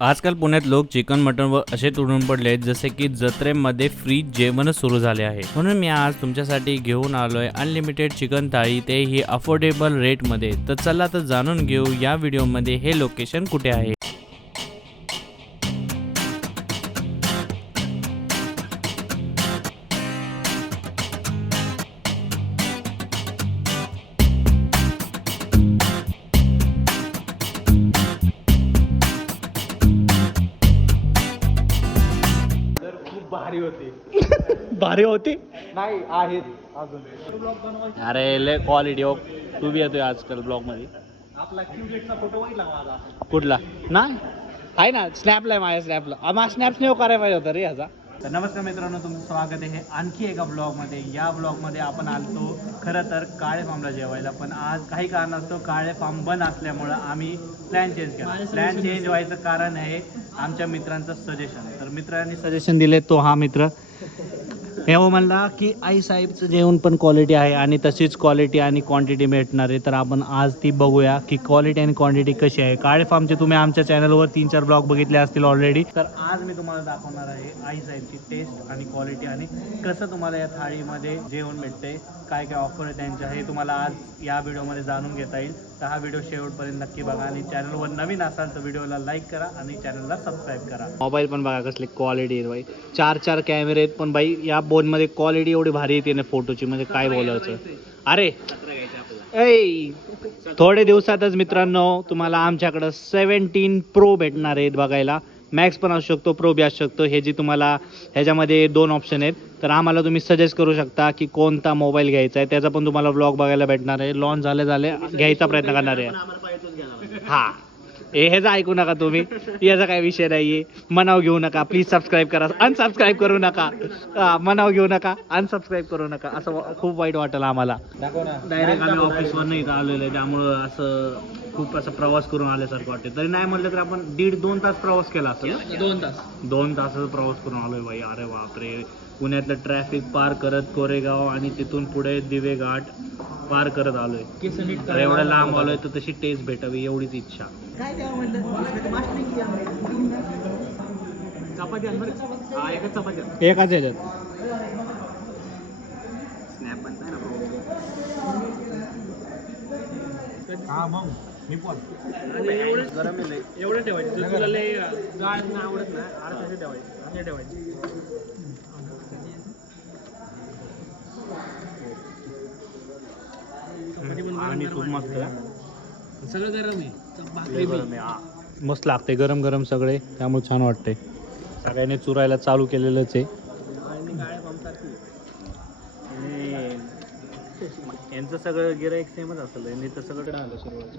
आजकाल पुण्यात लोक चिकन मटनवर असे तुडून पडले आहेत जसे की जत्रेमध्ये फ्री जेवणच सुरू झाले आहे. म्हणून मी आज तुमच्यासाठी घेऊन आलोय अनलिमिटेड चिकन थाळी. तेही अफोर्डेबल रेटमध्ये तर चला तर जाणून घेऊ या व्हिडिओमध्ये हे लोकेशन कुठे आहे. भारी होते. भारी होती? नाही आहेत अजून. अरे लय क्वालिटी हो. तू बी येतोय आजकाल ब्लॉगमध्ये. आपला क्यूलेटचा फोटो बघितला माझा? कुठला? ना आहे ना स्नॅपला आहे माझ्या स्नॅपला माझ्या स्नॅप स्नेव करायला पाहिजे होता रे ह्याचा तर नमस्कार मित्रांनो तुमचं स्वागत आहे आणखी एका ब्लॉगमध्ये या ब्लॉगमध्ये आपण आलतो खरं तर काळे फार्मला जेवायला पण आज काही कारणास्तव काळे फार्म बंद असल्यामुळं आम्ही प्लॅन चेंज केला. प्लॅन चेंज व्हायचं कारण आहे आमच्या मित्रांचं सजेशन तर मित्रांनी सजेशन दिले तो हा मित्र. हे हो म्हणला की आई साहेबचं जेवण पण क्वालिटी आहे आणि तशीच क्वालिटी आणि क्वांटिटी भेटणार आहे. तर आपण आज ती बघूया की क्वालिटी आणि क्वांटिटी कशी आहे. काळे फार्मचे तुम्ही आमच्या चॅनलवर तीन चार ब्लॉग बघितले असतील ऑलरेडी तर आज मी तुम्हाला दाखवणार आहे आई साहेबची टेस्ट आणि क्वालिटी आणि कसं तुम्हाला या थाळीमध्ये जेवण भेटते काय काय ऑफर आहे त्यांच्या हे तुम्हाला आज या व्हिडिओमध्ये जाणून घेता येईल. तर हा व्हिडिओ शेवटपर्यंत नक्की बघा आणि चॅनलवर नवीन असाल तर व्हिडिओला लाईक करा आणि चॅनलला सबस्क्राईब करा. मोबाईल पण बघा कसली क्वालिटी आहे बाई चार चार कॅमेरे आहेत पण बाई या मध्ये क्वालिटी एवढी भारी येते ना फोटोची म्हणजे काय बोलायचं? अरे! ऐ! थोडे दिवसातच मित्रांनो तुम्हाला आमच्याकडं सेवन्टीन प्रो भेटणार आहेत बघायला. मॅक्स पण असू शकतो प्रो बी असू शकतो. हे जी तुम्हाला ह्याच्यामध्ये दोन ऑप्शन आहेत. तर आम्हाला तुम्ही सजेस्ट करू शकता की कोणता मोबाईल घ्यायचा आहे. त्याचा पण तुम्हाला ब्लॉग बघायला भेटणार आहे. लॉन्च झाले झाले घ्यायचा प्रयत्न करणार आहे. हा. हे ह्याचं ऐकू नका तुम्ही. याचा काही विषय नाहीये. मनाव घेऊ नका. प्लीज सबस्क्राईब करा. अनसबस्क्राईब करू नका. मनाव घेऊ नका. अनसबस्क्राईब करू नका. असं खूप वाईट वाटेल आम्हाला. डायरेक्ट आम्ही ऑफिसवर नाही आलेलो आहे. त्यामुळं असं खूप असं प्रवास करून आल्यासारखं वाटते तरी नाही म्हटलं तर आपण दीड दोन तास प्रवास केला असेल? दोन तास. दोन तासाचा प्रवास करून आलोय बाई. अरे बापरे. पुण्यातलं ट्रॅफिक पार करत कोरेगाव आणि तिथून पुढे दिवे घाट पार करत आलोय. तर एवढं लांब आलोय तर तशी टेस्ट भेटावी एवढीच इच्छा. एकाच ह्याच्यात हा मग मी पण. एवढं ठेवायचं. तुला लय गाड ना आवडत ना अर्धा ठेवायचं. असे ठेवायचे. आणि खूप मस्त. सगळं गरम आहे. गरम आहे. मस्त लागते गरम गरम सगळे. त्यामुळे छान वाटते सगळ्यांनी चुरायला चालू केलेलंच आहे. यांचं सगळं गिराईक सेमच असेल. यांनी तर सगळं आलं सुरुवात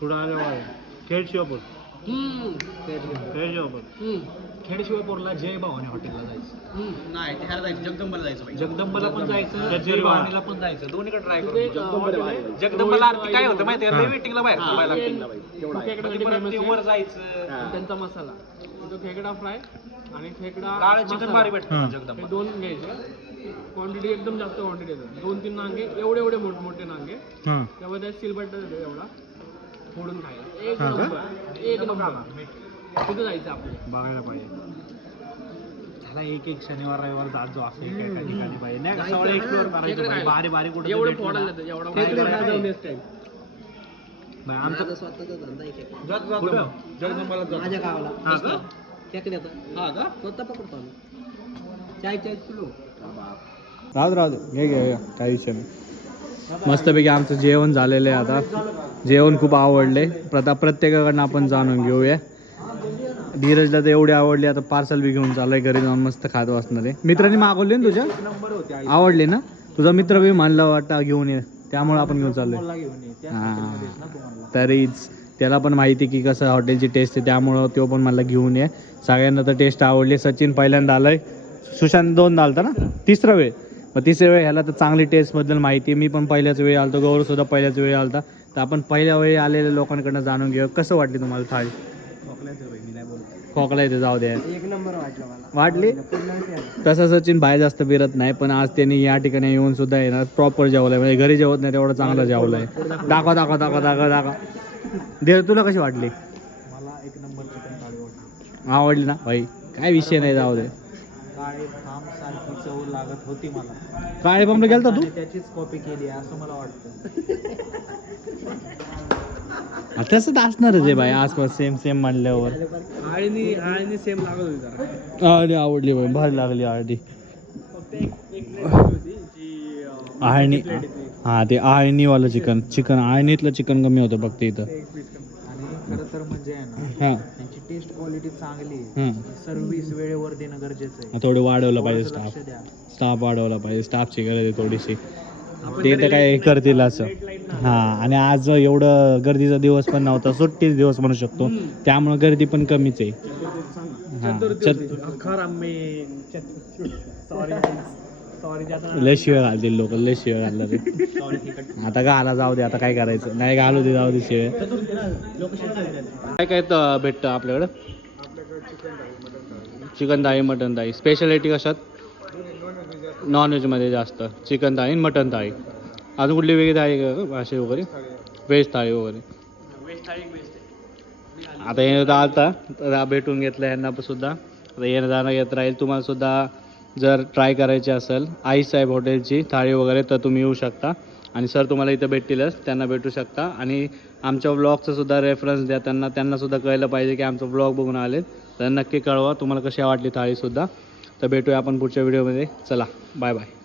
पुढं आलं. खेड शिवापूर खेड शिवापूर खेड शिवापूरला जय भवानी हॉटेलला जायचं. नाही त्याला जायचं जगदंबाला जायचं जगदंबाला पण जायचं जय भवानीला पण जायचं. दोन्हीकडे ट्राय करू जगदंबाला आरती काय होतं माहिती आहे? वेटिंगला बाहेर. थांबायला लागतं. परत ते वर जायचं. त्यांचा मसाला. तो खेकडा फ्राय आणि खेकडा काळं चिकन भारी भेटतं हं. जगदंबा दोन घ्यायचे. क्वांटिटी एकदम जास्त क्वांटिटी येतात दोन तीन नांगे एवढे एवढे मोठे मोठे नांगे. हं. त्यामध्ये सिल्बट एवढा. फोडून खायला एक हा का? नंबर एक नंबर तिथे जायचं आपल्याला बघायला पाहिजे त्याला एक एक शनिवार रविवार जात जो असं एका एका ठिकाणी पाहिजे नाही का? सगळं एक्सप्लोअर करायचं खेकडे पाहिजे. खायला. बारी बारी कुठे एवढं फोडायला जातं एवढा नेक्स्ट टाइम आमचं कुठं जगदंबाला जातो. माझ्या गावाला हा का? खेकड्याचं हा का स्वतः पकडतो आम्ही चाळीस चाळीस किलो राहू दे, राहू दे घे घे घे. काही विषय नाही मस्तपैकी आमचं जेवण झालेलं आहे आता. जेवण खूप आवडले. प्रता प्रत्येकाकडनं आपण जाणून घेऊया. धीरजला तर एवढी आवडली आता पार्सल बी घेऊन चाललंय घरी जाऊन मस्त खात वाचणार आहे मित्रांनी मागवले ना तुझ्या? आवडले ना? तुझा मित्र बी म्हणला वाटतं घेऊन ये. त्यामुळे आपण घेऊन चाललोय. हां. तरीच. त्याला पण माहिती की कसं हॉटेलची टेस्ट आहे त्यामुळं तो पण मला घेऊन ये. सगळ्यांना तर टेस्ट आवडली. सचिन पहिल्यांदा आलाय. सुशांत दोनदा आलता ना? तिसरा वेळ. मग तिसऱ्या वेळ ह्याला तर चांगली टेस्टबद्दल माहिती आहे. मी पण पहिल्याच वेळी आलतो. गौरव सुद्धा पहिल्याच वेळी आलता. तर आपण पहिल्या वेळी आलेल्या लोकांकडनं जाणून घेऊ कसं वाटली तुम्हाला थाळी? खोकला येते जाऊ द्या. एक नंबर वाटलं तसं सचिन बाहेर जास्त फिरत नाही पण आज त्यांनी या ठिकाणी येऊन सुद्धा येणार प्रॉपर जेवलाय. म्हणजे घरी जेवत नाही तेवढं चांगलं जेवलंय. दाखवा दाखवा दाखवा दाखवा दाखवा. देव तुला कशी वाटली? मला एक नंबर चिकन थाळी वाटली. आवडली ना? भाई काय विषय नाही जाऊ दे. काळे खांब सारखी चव लागत होती मला. काळे पंपला गेलता तू? आणि त्याचीच कॉपी केली आहे असं मला वाटतं. हा, तसंच असणारच आहे भाई आसपास सेम सेम म्हणल्यावर. आळणी आळणी सेम लागत होती जरा. आळणी आवडली भाई भारी लागली आळणी फक्त एक एक प्लेट होती जी अं, आळणी plate येते. हा ते आळणीवालं चिकन चिकन आळणीतलं चिकन कमी होतं फक्त इथं. एक piece कमी. खरं तर म्हणजे आहे ना त्यांची टेस्ट क्वालिटी चांगली आहे. सर्व्हिस वेळेवर देणं गरजेचं आहे. थोडं वाढवलं पाहिजे स्टाफ स्टाफ वाढवला पाहिजे. स्टाफची गरज आहे थोडीशी. ते तर काय करतील असं. हा आणि आज एवढं गर्दीचा दिवस पण नव्हता सुट्टीच दिवस म्हणू शकतो. त्यामुळे गर्दी पण कमीच आहे. हा सॉरी लय शिव्या घालतील लोक लय शिव्या घालणार. आता घाला जाऊ दे आता काय करायचं? नाही घालू दे जाऊ दे शिव्या. काय काय भेटतं आपल्याकडं? चिकन थाळी मटन थाळी. स्पेशालिटी कशात? नॉनव्हेजमध्ये जास्त. चिकन थाळी आणि मटन थाळी. अजून कुठली वेगळी थाळी का? अशी वगैरे? व्हेज थाळी वगैरे. आता येणं आलता तर भेटून घेतलं यांना पण सुद्धा. आता येणं जाणं येत राहील. तुम्हाला सुद्धा जर ट्राय करायची असेल आई साहेब हॉटेलची थाळी वगैरे तर तुम्ही येऊ शकता. आणि सर तुम्हाला इथं भेटतीलच त्यांना भेटू शकता. आणि आमच्या व्लॉगचं सुद्धा रेफरन्स द्या. त्यांना त्यांनासुद्धा कळलं पाहिजे की आमचं ब्लॉग बघून आले तर नक्की कळवा तुम्हाला कशी वाटली थाळीसुद्धा तर भेटूया आपण पुढच्या व्हिडिओमध्ये चला बाय बाय